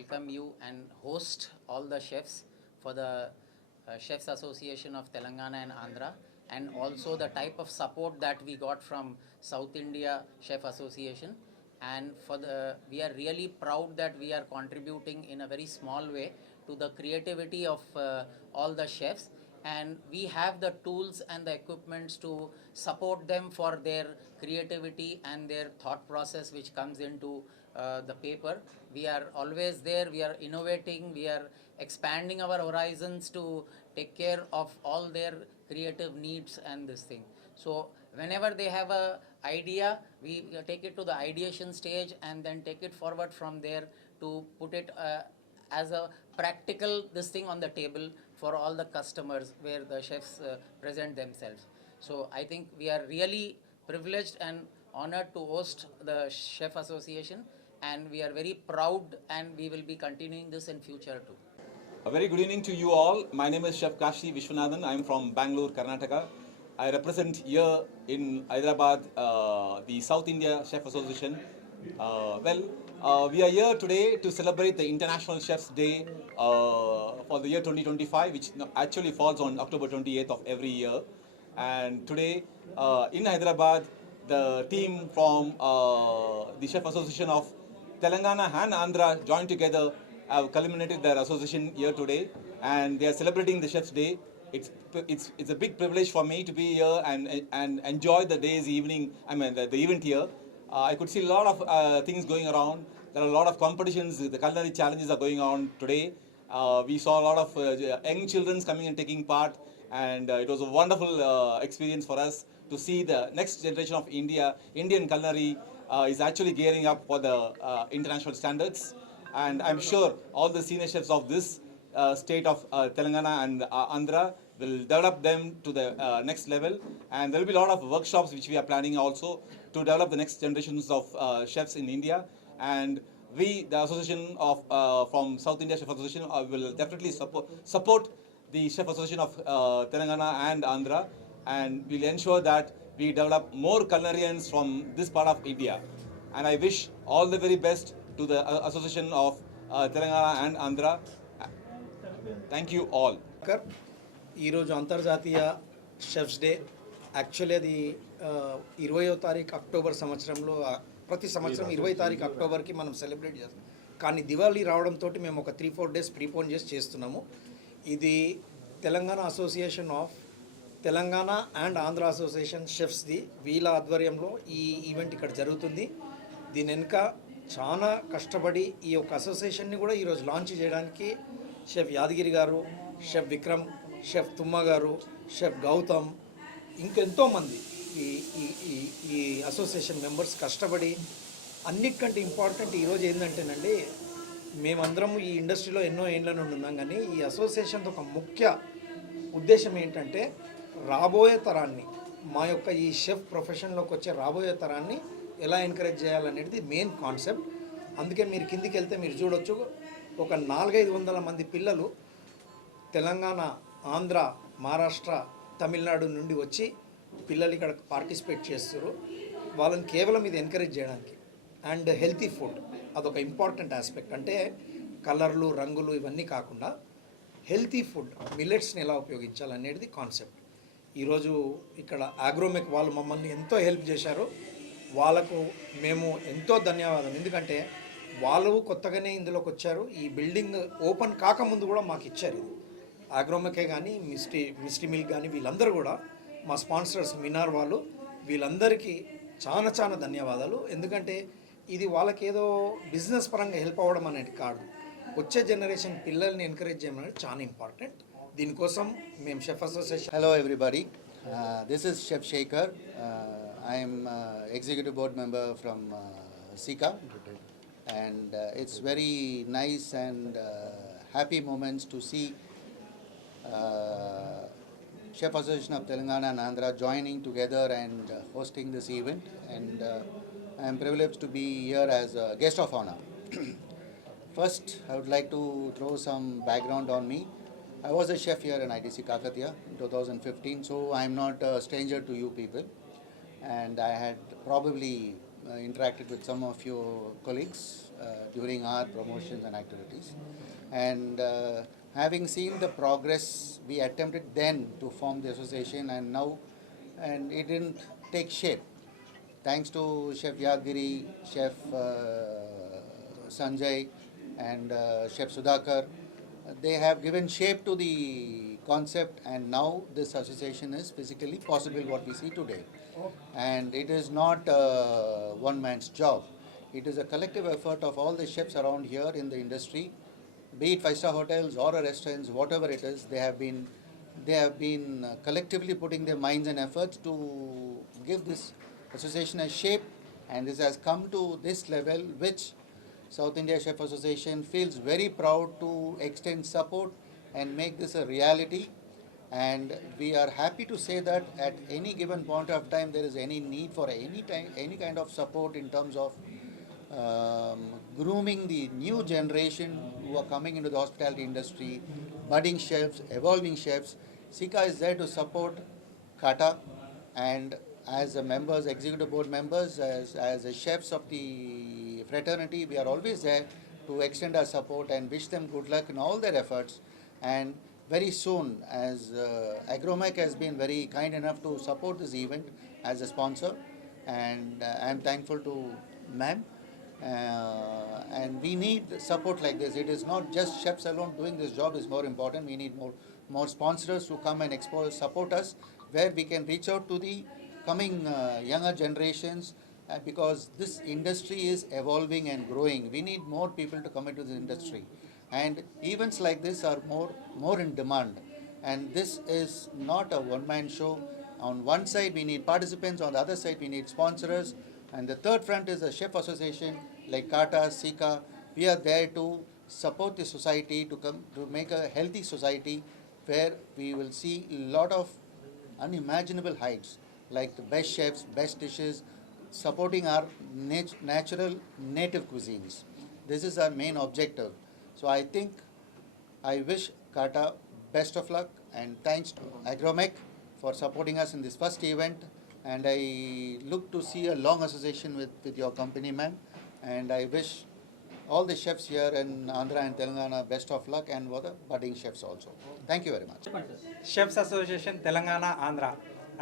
welcome you and host all the chefs for the Chefs Association of Telangana and Andhra, and also the type of support that we got from South India Chef Association. And we are really proud that we are contributing in a very small way to the creativity of all the chefs, and we have the tools and the equipments to support them for their creativity and their thought process which comes into the paper. We are always there, we are innovating, we are expanding our horizons to take care of all their creative needs and this thing. So whenever they have a idea, we take it to the ideation stage and then take it forward from there to put it as a practical this thing on the table for all the customers where the chefs present themselves. So I think we are really privileged and honored to host the Chef Association, and we are very proud, and we will be continuing this in future too. A very good evening to you all. My name is Chef Kashi Vishwanathan. I am from Bangalore, Karnataka. I represent here in Hyderabad the South India Chef Association. We are here today to celebrate the International Chefs Day for the year 2025, which actually falls on October 28th of every year. And today in Hyderabad, the team from the Chef Association of Telangana and Andhra joined together, have culminated their association here today, and they are celebrating the Chef's Day. It's a big privilege for me to be here and enjoy the day's evening. I mean the event here. I could see a lot of things going around. There are a lot of competitions. The culinary challenges are going on today. We saw a lot of young children coming and taking part, and it was a wonderful experience for us to see the next generation of Indian culinary is actually gearing up for the international standards. And I'm sure all the senior chefs of this state of Telangana and Andhra will develop them to the next level. And there will be a lot of workshops which we are planning also to develop the next generations of chefs in India. And we, the association of from South India Chef Association, will definitely support the Chef Association of Telangana and Andhra, and we'll ensure that we develop more culinarians from this part of India. And I wish all the very best to the association of Telangana and Andhra. Thank you all. ఈరోజు అంతర్జాతీయ chefs day. Actually అది 20వ తారీఖు అక్టోబర్ సంవత్సరంలో ప్రతి సంవత్సరం 20 తారీఖు అక్టోబర్కి మనం సెలబ్రేట్ చేస్తాం. కానీ దివాళీ రావడంతో మేము ఒక 3-4 డేస్ ప్రీపోన్ చేసి చేస్తున్నాము. ఇది Telangana association of Telangana and Andhra association షెఫ్స్ది వీళ్ళ ఆధ్వర్యంలో ఈ ఈవెంట్ ఇక్కడ జరుగుతుంది. దీని వెనుక చాలా కష్టపడి ఈ యొక్క అసోసియేషన్ని కూడా ఈరోజు లాంచ్ చేయడానికి షెఫ్ యాదగిరి గారు, షెఫ్ విక్రమ్, షెఫ్ తుమ్మ గారు, షెఫ్ గౌతమ్, ఇంకెంతోమంది ఈ ఈ ఈ ఈ అసోసియేషన్ మెంబర్స్ కష్టపడి, అన్నిటికంటే ఇంపార్టెంట్ ఈరోజు ఏంటంటేనండి, మేమందరం ఈ ఇండస్ట్రీలో ఎన్నో ఏళ్ళ నుండి ఉన్నాం, కానీ ఈ అసోసియేషన్తో ఒక ముఖ్య ఉద్దేశం ఏంటంటే రాబోయే తరాన్ని, మా యొక్క ఈ షెఫ్ ప్రొఫెషన్లోకి వచ్చే రాబోయే తరాన్ని ఎలా ఎంకరేజ్ చేయాలనేది మెయిన్ కాన్సెప్ట్. అందుకే మీరు కిందికి వెళ్తే మీరు చూడొచ్చు, ఒక 400-500 మంది పిల్లలు తెలంగాణ, ఆంధ్ర, మహారాష్ట్ర, తమిళనాడు నుండి వచ్చి పిల్లలు ఇక్కడ పార్టిసిపేట్ చేస్తారు. వాళ్ళని కేవలం ఇది ఎంకరేజ్ చేయడానికి. అండ్ హెల్తీ ఫుడ్ అదొక ఇంపార్టెంట్ ఆస్పెక్ట్. అంటే కలర్లు, రంగులు ఇవన్నీ కాకుండా హెల్తీ ఫుడ్, మిల్లెట్స్ని ఎలా ఉపయోగించాలనేది కాన్సెప్ట్. ఈరోజు ఇక్కడ ఆగ్రోమెక్ వాళ్ళు మమ్మల్ని ఎంతో హెల్ప్ చేశారు. వాళ్ళకు మేము ఎంతో ధన్యవాదం. ఎందుకంటే వాళ్ళు కొత్తగానే ఇందులోకి వచ్చారు. ఈ బిల్డింగ్ ఓపెన్ కాకముందు కూడా మాకు ఇచ్చారు. ఇది ఆగ్రోమెకే కానీ మిస్టీ మిల్క్ కానీ వీళ్ళందరూ కూడా మా స్పాన్సర్స్ మినార్ వాళ్ళు, వీళ్ళందరికీ చాలా చాలా ధన్యవాదాలు. ఎందుకంటే ఇది వాళ్ళకి ఏదో బిజినెస్ పరంగా హెల్ప్ అవ్వడం అనేది కాదు, వచ్చే జనరేషన్ పిల్లల్ని ఎంకరేజ్ చేయడం అనేది చాలా ఇంపార్టెంట్. దీనికోసం మేము chef association. Hello everybody, this is Chef Shekhar. I am executive board member from Sika, and it's very nice and happy moments to see Chef Association of Telangana and Andhra joining together and hosting this event, and I am privileged to be here as a guest of honor. First, I would like to throw some background on me. I was a chef here in ITC Kakatiya in 2015, so I am not a stranger to you people. And I had probably interacted with some of your colleagues during our promotions and activities. And having seen the progress, we attempted then to form the association, and now, and it didn't take shape. Thanks to Chef Yadgiri, Chef Sanjay, and Chef Sudhakar, they have given shape to the concept, and now this association is physically possible what we see today. And it is not one man's job. It is a collective effort of all the chefs around here in the industry, be it five-star hotels or restaurants, whatever it is. They have been collectively putting their minds and efforts to give this association a shape, and this has come to this level, which South India Chef Association feels very proud to extend support and make this a reality. And we are happy to say that at any given point of time, there is any need for any kind of support in terms of grooming the new generation who are coming into the hospitality industry, budding chefs, evolving chefs. Sika is there to support Kata, and as a members, executive board members, as a chefs of the fraternity, we are always there to extend our support and wish them good luck in all their efforts. And very soon, as Agromec has been very kind enough to support this event as a sponsor, and I am thankful to ma'am. And we need support like this. It is not just chefs alone doing this job is more important. We need more sponsors to come and support us, where we can reach out to the coming younger generations, because this industry is evolving and growing. We need more people to come into this industry, and events like this are more in demand. And this is not a one-man show. On one side we need participants, on the other side we need sponsors, and the third front is the chef association like Kata, Sika. We are there to support the society to make a healthy society, where we will see a lot of unimaginable heights, like the best chefs, best dishes, supporting our natural native cuisines. This is our main objective. So I wish Kata best of luck, and thanks to Agromec for supporting us in this first event. And I look to see a long association with your company, ma'am. And I wish all the chefs here in Andhra and Telangana best of luck, and for the budding chefs also. Thank you very much. Chefs association Telangana ఆంధ్ర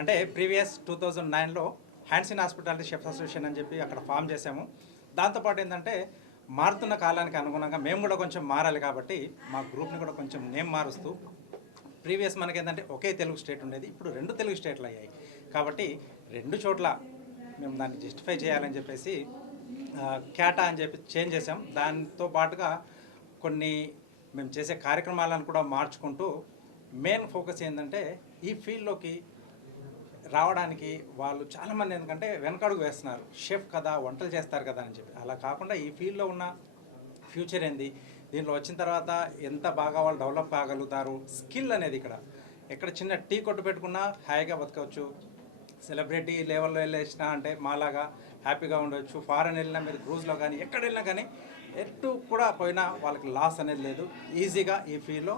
అంటే ప్రీవియస్ 2009లో హ్యాండ్సిన్ hospitality chefs association అని చెప్పి అక్కడ ఫామ్ చేసాము. దాంతోపాటు ఏంటంటే మారుతున్న కాలానికి అనుగుణంగా మేము కూడా కొంచెం మారాలి కాబట్టి మా గ్రూప్ని కూడా కొంచెం నేమ్ మారుస్తూ, ప్రీవియస్ మనకి ఏంటంటే ఒకే తెలుగు స్టేట్ ఉండేది, ఇప్పుడు 2 తెలుగు స్టేట్లు అయ్యాయి. కాబట్టి 2 చోట్ల మేము దాన్ని జస్టిఫై చేయాలని చెప్పేసి క్యాటా అని చెప్పి చేంజ్ చేసాం. దాంతో పాటుగా కొన్ని మేము చేసే కార్యక్రమాలను కూడా మార్చుకుంటూ, మెయిన్ ఫోకస్ ఏంటంటే ఈ ఫీల్డ్లోకి రావడానికి వాళ్ళు చాలామంది ఎందుకంటే వెనకడుగు వేస్తున్నారు. షెఫ్ కదా, వంటలు చేస్తారు కదా అని చెప్పి. అలా కాకుండా ఈ ఫీల్డ్లో ఉన్న ఫ్యూచర్ ఏంది, దీంట్లో వచ్చిన తర్వాత ఎంత బాగా వాళ్ళు డెవలప్ కాగలుగుతారు, స్కిల్ అనేది ఎక్కడ చిన్న టీ కొట్టు పెట్టుకున్నా హాయిగా బతకవచ్చు. సెలబ్రిటీ లెవెల్లో వెళ్ళేసినా అంటే మాలాగా హ్యాపీగా ఉండవచ్చు. ఫారెన్ వెళ్ళినా, మీరు క్రూజ్లో కానీ ఎక్కడ వెళ్ళినా కానీ ఎటు కూడా పోయినా వాళ్ళకి లాస్ అనేది లేదు. ఈజీగా ఈ ఫీల్డ్లో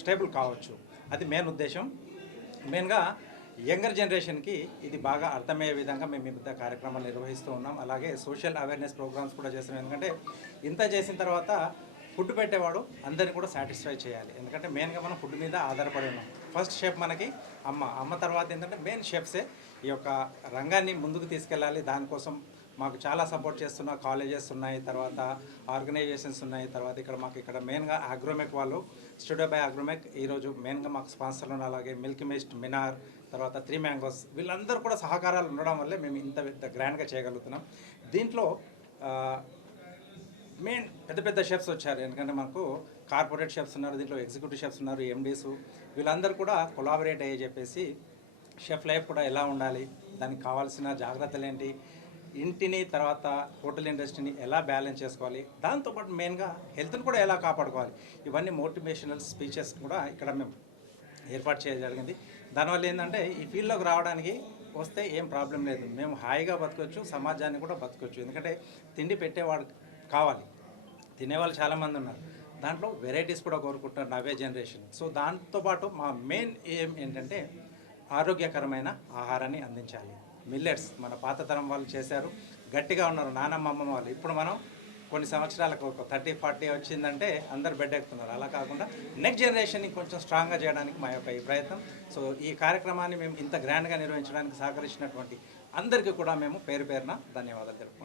స్టేబుల్ కావచ్చు. అది మెయిన్ ఉద్దేశం. మెయిన్గా యంగర్ జనరేషన్కి ఇది బాగా అర్థమయ్యే విధంగా మేము వివిధ కార్యక్రమాలు నిర్వహిస్తూ ఉన్నాం. అలాగే సోషల్ అవేర్నెస్ ప్రోగ్రామ్స్ కూడా చేస్తున్నాం. ఎందుకంటే ఇంత చేసిన తర్వాత ఫుడ్ పెట్టేవాడు అందరిని కూడా సాటిస్ఫై చేయాలి. ఎందుకంటే మెయిన్గా మనం ఫుడ్ మీద ఆధారపడి ఉన్నాం. ఫస్ట్ షెఫ్ మనకి అమ్మ తర్వాత ఏంటంటే మెయిన్ షెఫ్సే ఈ యొక్క రంగాన్ని ముందుకు తీసుకెళ్ళాలి. దానికోసం మాకు చాలా సపోర్ట్ చేస్తున్న కాలేజెస్ ఉన్నాయి, తర్వాత ఆర్గనైజేషన్స్ ఉన్నాయి, తర్వాత ఇక్కడ మెయిన్గా అగ్రోమెక్ వాళ్ళు, స్టూడియో బై అగ్రోమెక్ ఈరోజు మెయిన్గా మాకు స్పాన్సర్లు ఉన్నాయి. అలాగే మిల్క్ మిస్ట్, మినార్, తర్వాత 3 మ్యాంగోస్, వీళ్ళందరూ కూడా సహకారాలు ఉండడం వల్లే మేము ఇంత గ్రాండ్గా చేయగలుగుతున్నాం. దీంట్లో మెయిన్ పెద్ద షెఫ్స్ వచ్చారు. ఎందుకంటే మాకు కార్పొరేట్ షెఫ్స్ ఉన్నారు, దీంట్లో ఎగ్జిక్యూటివ్ షెఫ్స్ ఉన్నారు, ఎండీస్, వీళ్ళందరూ కూడా కొలాబరేట్ అయ్యి చెప్పేసి షెఫ్ లైఫ్ కూడా ఎలా ఉండాలి, దానికి కావాల్సిన జాగ్రత్తలు ఏంటి, ఇంటిని తర్వాత హోటల్ ఇండస్ట్రీని ఎలా బ్యాలెన్స్ చేసుకోవాలి, దాంతోపాటు మెయిన్గా హెల్త్ని కూడా ఎలా కాపాడుకోవాలి, ఇవన్నీ మోటివేషనల్ స్పీచెస్ కూడా ఇక్కడ మేము ఏర్పాటు చేయడం జరిగింది. దానివల్ల ఏంటంటే ఈ ఫీల్డ్లోకి రావడానికి వస్తే ఏం ప్రాబ్లం లేదు, మేము హాయిగా బతకొచ్చు, సమాజాన్ని కూడా బతకొచ్చు. ఎందుకంటే తిండి పెట్టేవాడు కావాలి, తినేవాళ్ళు చాలామంది ఉన్నారు, దాంట్లో వెరైటీస్ కూడా కోరుకుంటున్నారు నవే జనరేషన్. సో దాంతోపాటు మా మెయిన్ ఏం ఏంటంటే ఆరోగ్యకరమైన ఆహారాన్ని అందించాలి. మిల్లెట్స్ మన పాత తరం వాళ్ళు చేశారు, గట్టిగా ఉన్నారు నానమ్మ అమ్మమ్మ వాళ్ళు. ఇప్పుడు మనం కొన్ని సంవత్సరాలకు ఒక 30-40 వచ్చిందంటే అందరు బెడ్ ఎక్కుతున్నారు. అలా కాకుండా నెక్స్ట్ జనరేషన్ని కొంచెం స్ట్రాంగ్గా చేయడానికి మా యొక్క ఈ ప్రయత్నం. సో ఈ కార్యక్రమాన్ని మేము ఇంత గ్రాండ్గా నిర్వహించడానికి సహకరించినటువంటి అందరికీ కూడా మేము పేరు పేరున ధన్యవాదాలు తెలుపుకుంటాం.